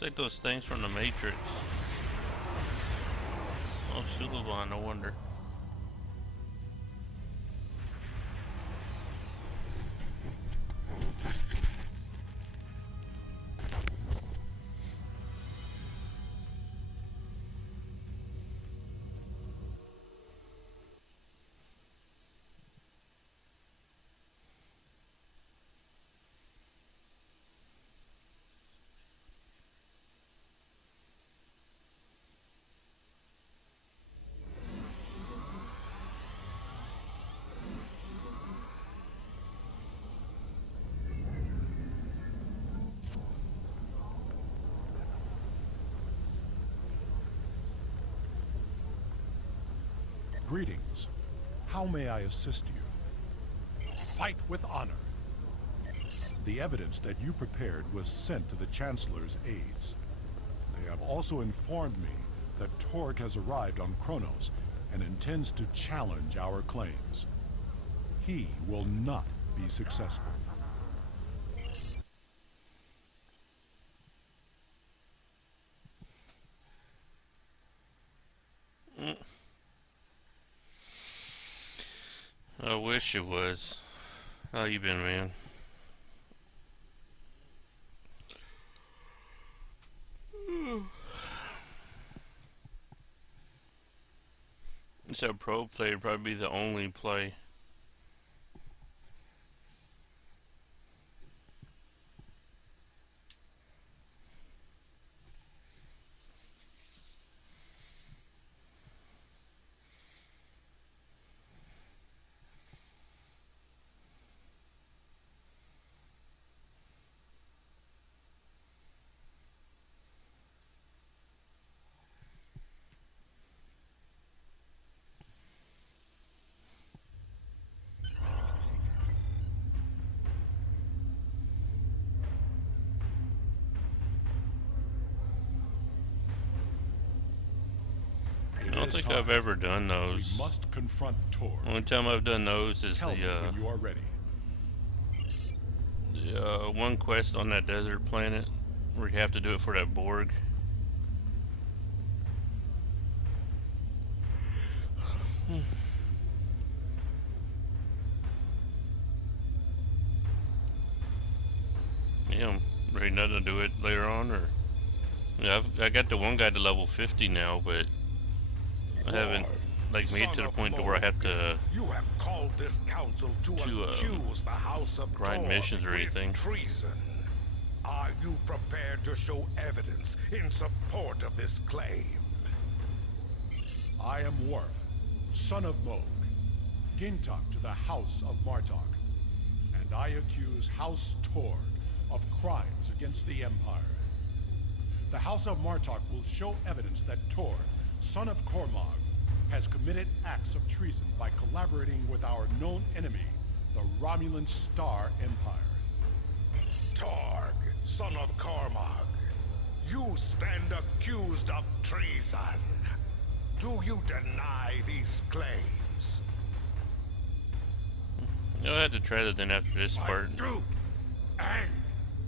Looks like those things from the Matrix. Oh, Suliban, no wonder. Greetings. How may I assist you? Fight with honor. The evidence that you prepared was sent to the Chancellor's aides. They have also informed me that Torg has arrived on Kronos and intends to challenge our claims. He will not be successful. I wish it was. How you been, man? It's a pro play would probably be the only play. I don't think I've ever done those. We must confront Torg. Only time I've done those is Tell me when you are ready. the one quest on that desert planet where you have to do it for that Borg. Yeah, I'm ready not to do it later on, or yeah, I got the one guy to level 50 now, but I haven't like made it to the point to where I have to You have called this council to accuse the House of grind Torg missions or with anything. treason. Are you prepared to show evidence in support of this claim? I am Worf, son of Moog, Gintok to the House of Martok, and I accuse House Torg of crimes against the Empire. The House of Martok will show evidence that Torg, son of Cormog, has committed acts of treason by collaborating with our known enemy, the Romulan Star Empire. Torg, son of Cormog, you stand accused of treason. Do you deny these claims? You'll have to try that then after this part. I do, and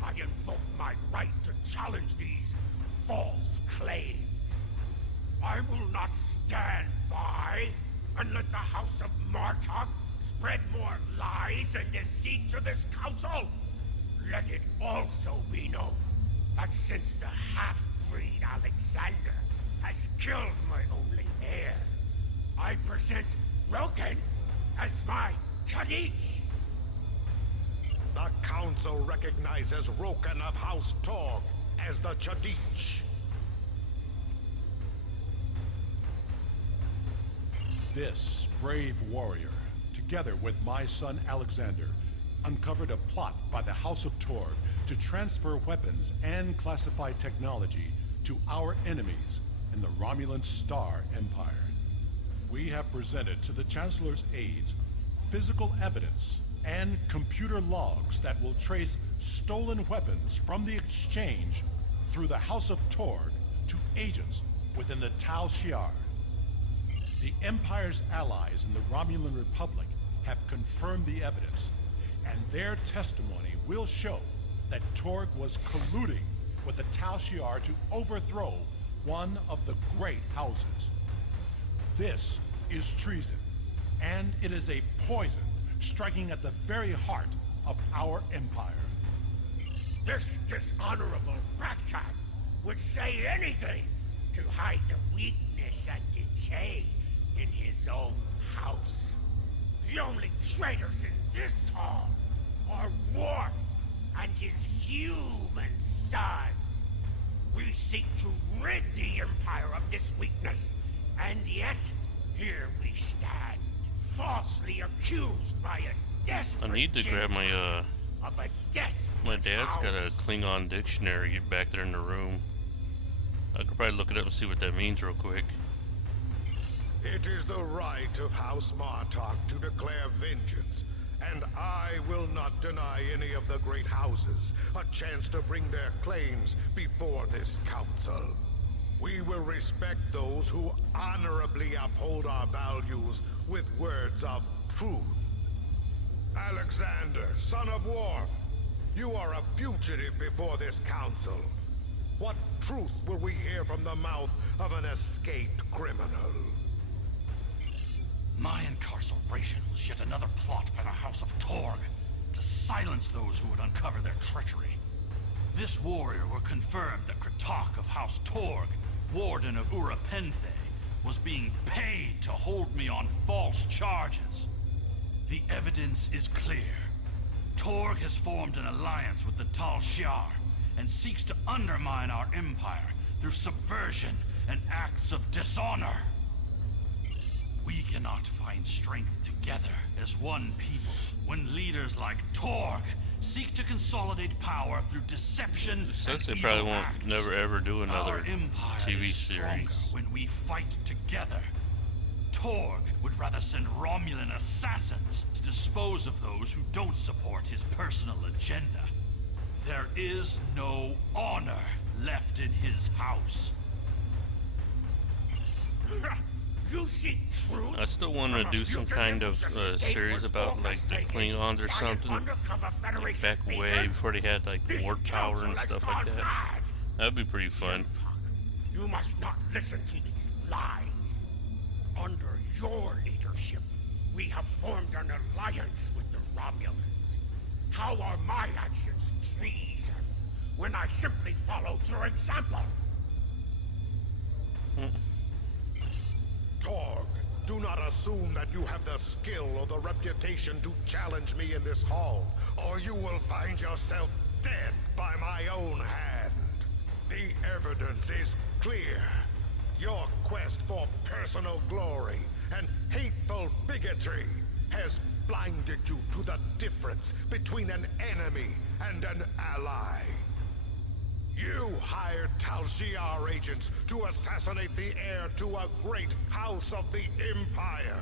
I invoke my right to challenge these false claims. I will not stand by and let the House of Martok spread more lies and deceit to this council. Let it also be known that since the half-breed Alexander has killed my only heir, I present Roken as my Chadich. The council recognizes Roken of House Torg as the Chadich. This brave warrior, together with my son Alexander, uncovered a plot by the House of Torg to transfer weapons and classified technology to our enemies in the Romulan Star Empire. We have presented to the Chancellor's aides physical evidence and computer logs that will trace stolen weapons from the exchange through the House of Torg to agents within the Tal Shiar. The Empire's allies in the Romulan Republic have confirmed the evidence, and their testimony will show that Torg was colluding with the Tal Shiar to overthrow one of the great houses. This is treason, and it is a poison striking at the very heart of our empire. This dishonorable Bractag would say anything to hide the weakness and decay in his own house. The only traitors in this hall are Worf and his human son. We seek to rid the Empire of this weakness, and yet here we stand, falsely accused by a desperate I need to grab my Gentile of a desperate my dad's got a house. Klingon dictionary back there in the room. I could probably look it up and see what that means real quick. It is the right of House Martok to declare vengeance, and I will not deny any of the great houses a chance to bring their claims before this council. We will respect those who honorably uphold our values with words of truth. Alexander, son of Worf, you are a fugitive before this council. What truth will we hear from the mouth of an escaped criminal? My incarceration was yet another plot by the House of Torg to silence those who would uncover their treachery. This warrior were confirmed that Kratok of House Torg, Warden of Ura Penthe, was being paid to hold me on false charges. The evidence is clear. Torg has formed an alliance with the Tal Shiar and seeks to undermine our empire through subversion and acts of dishonor. We cannot find strength together as one people when leaders like Torg seek to consolidate power through deception It and says they evil probably won't acts. never ever do Our another empire TV is stronger series. when we fight together. Torg would rather send Romulan assassins to dispose of those who don't support his personal agenda. There is no honor left in his house. You seek truth? I still want from to a do some fugitive kind of whose escape series was about like the orchestrated Klingons or by an something. undercover Like Federation back way agent? before they had like This warp power council and has stuff gone like that. mad. That'd be pretty fun. Senpak, you must not listen to these lies. Under your leadership, we have formed an alliance with the Romulans. How are my actions treason when I simply followed your example? Torg, do not assume that you have the skill or the reputation to challenge me in this hall, or you will find yourself dead by my own hand. The evidence is clear. Your quest for personal glory and hateful bigotry has blinded you to the difference between an enemy and an ally. You hired Tal Shiar agents to assassinate the heir to a great house of the Empire.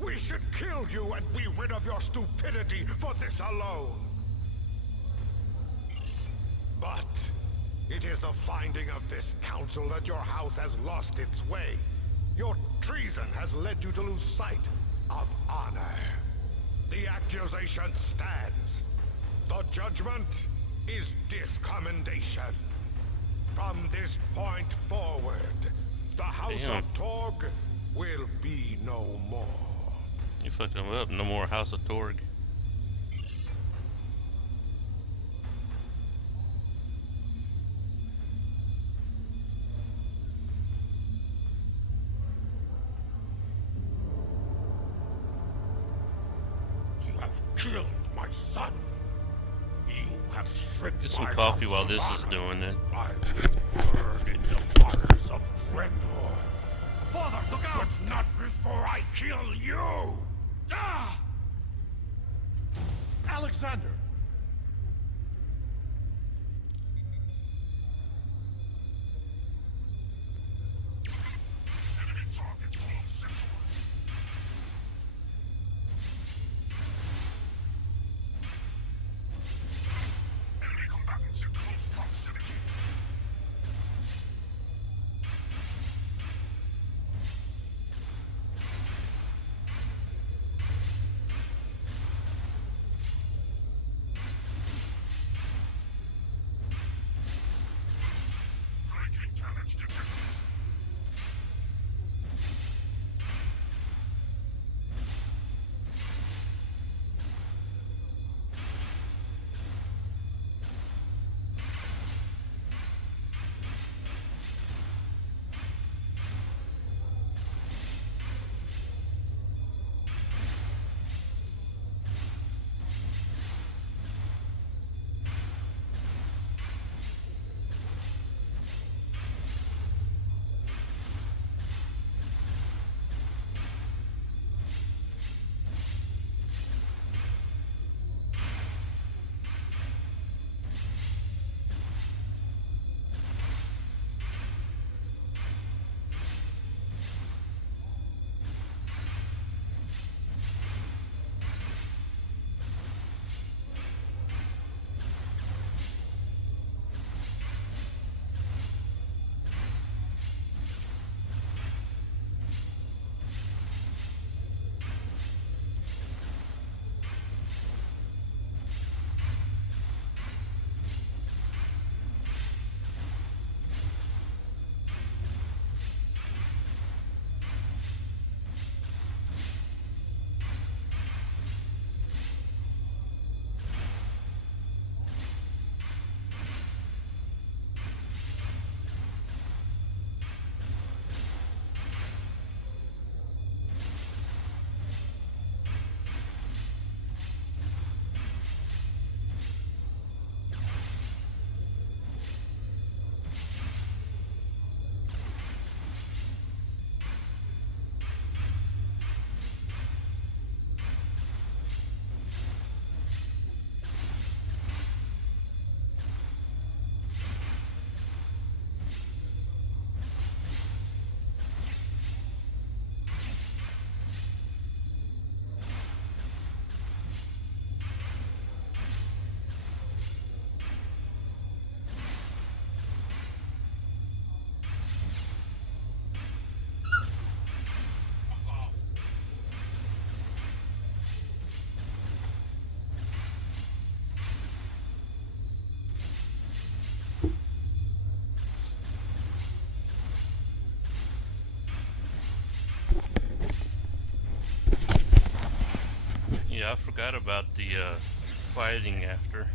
We should kill you and be rid of your stupidity for this alone. But it is the finding of this council that your house has lost its way. Your treason has led you to lose sight of honor. The accusation stands. The judgment is discommendation. From this point forward, the House Damn. of Torg will be no more. You fucked them up. No more House of Torg. You have killed my son. You have stripped Get some my coffee house while of this is honor. doing it. I will burn in the fires of Gretor. Father, look out! But not before I kill you! Ah! Alexander! Yeah, I forgot about the fighting after.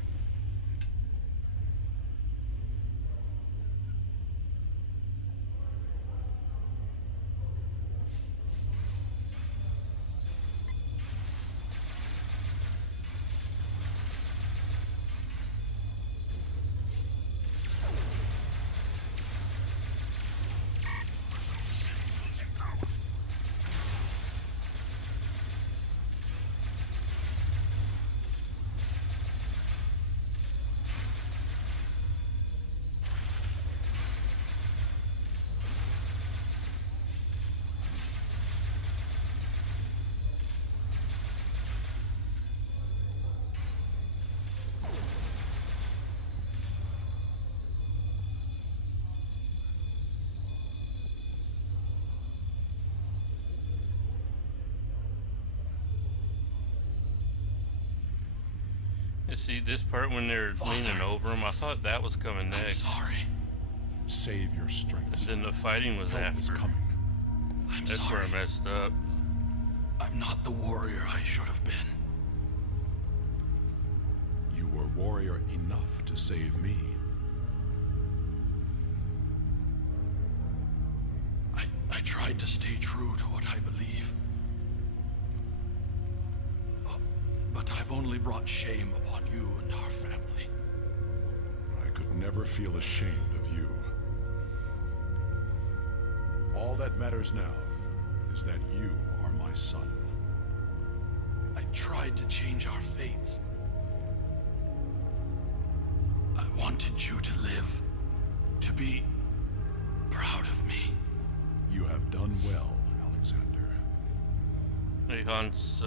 You see this part when they're leaning over him? I thought that was coming I'm next. sorry. Save your strength. And then the fighting was Help is after. coming. I'm That's sorry. where I messed up. I'm not the warrior I should have been. You were warrior enough to save me. I tried to stay true to what I believe. But I've only brought shame upon you and our family. I could never feel ashamed of you. All that matters now is that you are my son. I tried to change our fates. I wanted you to live, to be proud of me. You have done well, Alexander. Hey Hans,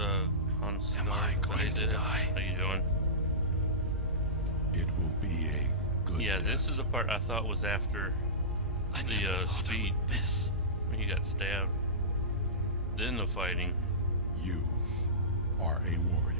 Hans. Am I going to die? How you doing? It will be a good Yeah, death. this is the part I thought was after I the never thought speed. I would this. When he got stabbed. Then the fighting. You are a warrior.